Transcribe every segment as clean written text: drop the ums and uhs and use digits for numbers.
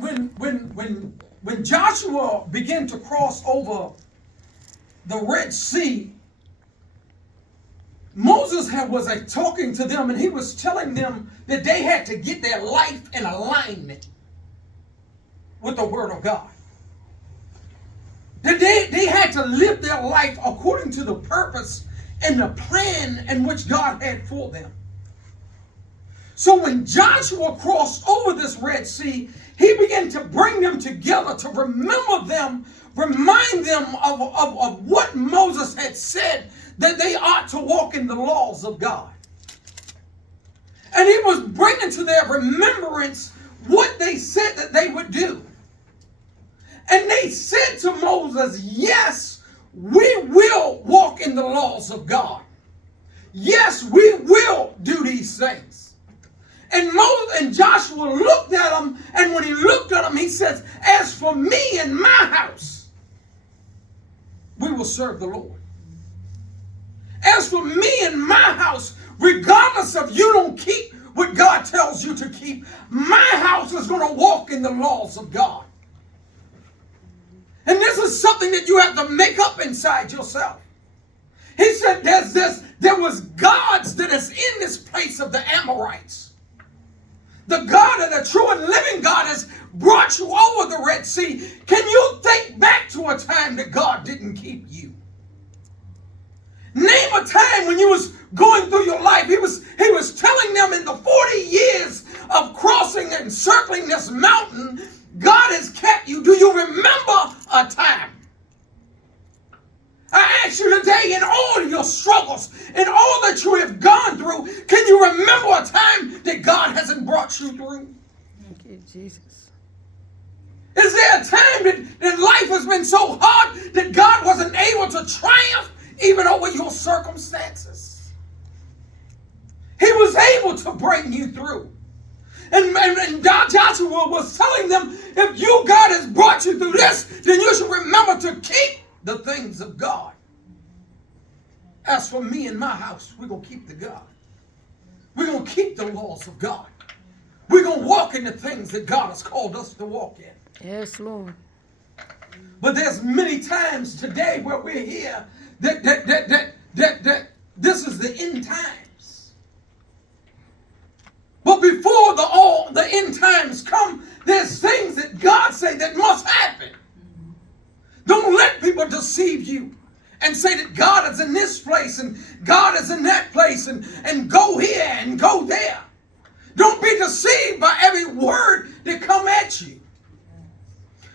When Joshua began to cross over the Red Sea, Moses was talking to them, and he was telling them that they had to get their life in alignment with the Word of God. That they had to live their life according to the purpose and the plan in which God had for them. So when Joshua crossed over this Red Sea, he began to bring them together to remind them of what Moses had said, that they ought to walk in the laws of God. And he was bringing to their remembrance what they said that they would do. And they said to Moses, yes, we will walk in the laws of God. Yes, we will do these things. And Moses and Joshua looked at him, and when he looked at him, he says, as for me and my house, we will serve the Lord. As for me and my house, regardless of you don't keep what God tells you to keep, my house is going to walk in the laws of God. And this is something that you have to make up inside yourself. He said there was gods that is in this place of the Amorites. The God of the true and living God has brought you over the Red Sea. Can you think back to a time that God didn't keep you? Name a time when you was going through your life. He was telling them in the 40 years of crossing and circling this mountain, God has kept you. Do you remember a time? I ask you today, in all your struggles, in all that you have gone through, can you remember a time that God hasn't brought you through? Thank you, Jesus. Is there a time that life has been so hard that God wasn't able to triumph even over your circumstances? He was able to bring you through. And Joshua was telling them, if God has brought you through this, then you should remember to keep the things of God. As for me and my house, we're going to keep the God. We're going to keep the laws of God. We're going to walk in the things that God has called us to walk in. Yes, Lord. But there's many times today where we're here that this is the end times. But before the end times come, there's things that God say that must happen. Don't let people deceive you and say that God is in this place and God is in that place and go here and go there. Don't be deceived by every word that come at you.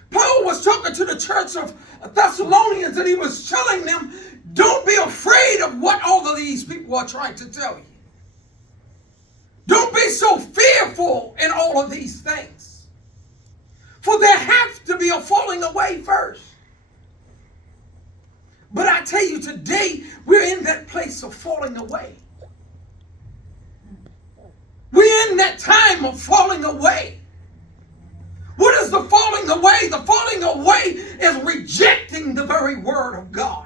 Paul was talking to the church of Thessalonians, and he was telling them, don't be afraid of what all of these people are trying to tell you. Don't be so fearful in all of these things. For there has to be a falling away first. But I tell you, today, we're in that place of falling away. We're in that time of falling away. What is the falling away? The falling away is rejecting the very word of God.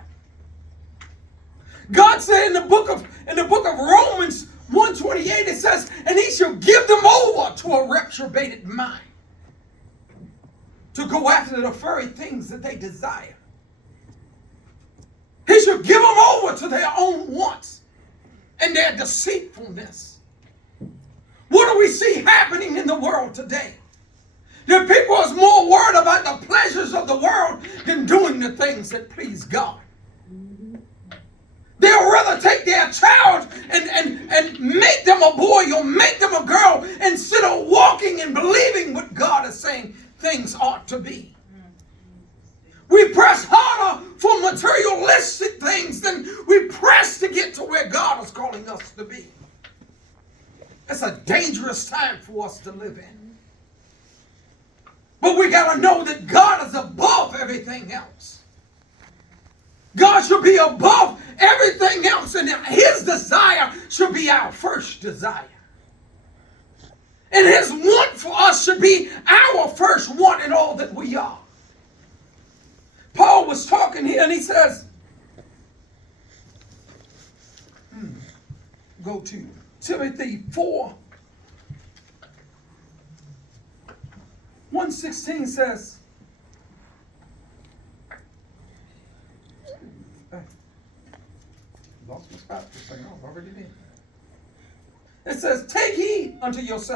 God said in the book of Romans 1:28, it says, and he shall give them over to a reprobated mind to go after the very things that they desire. He shall give them over to their own wants and their deceitfulness. What do we see happening in the world today? The people is more worried about the pleasures of the world than doing the things that please God. They'll rather take their child and make them a boy or make them a girl instead of walking and believing what God is saying things ought to be. We press harder for materialistic things than we press to get to where God is calling us to be. It's a dangerous time for us to live in. But we got to know that God is above everything else. God should be above everything else, and his desire should be our first desire. And his want for us should be our first want in all that we are. Paul was talking here, and he says, go to Timothy 4. 1:16 says, lost my spot for a second. I already did. It says, take heed unto yourself.